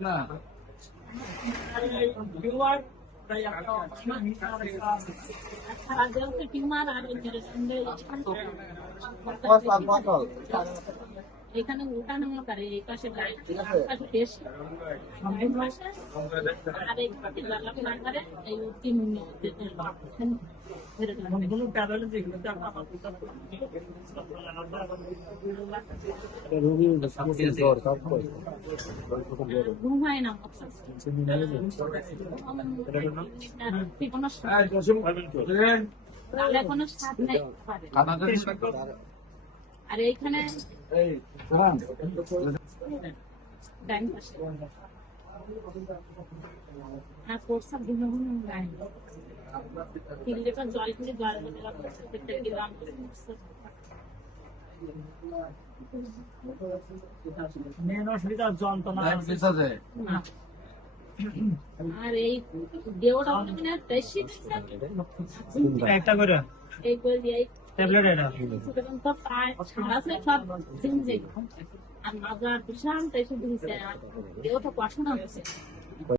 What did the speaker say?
না এখানে উঠানো পারে এই পাশে আর এই পাশে এই তিন ঘুমায় না কোনো স্বাদ নাই আর এইখানে জল করে জল মেন অসুবিধা যন্ত্রণা আর এই দেওটা মানে বেশি একটা করে এই করে দিয়ে ট্যাবলেট এটা তো পায় ছাড়া সব জিনিস আর মাজার বিশাল টেস্ট দিয়েছে দেওটা পড়াশোনা হচ্ছে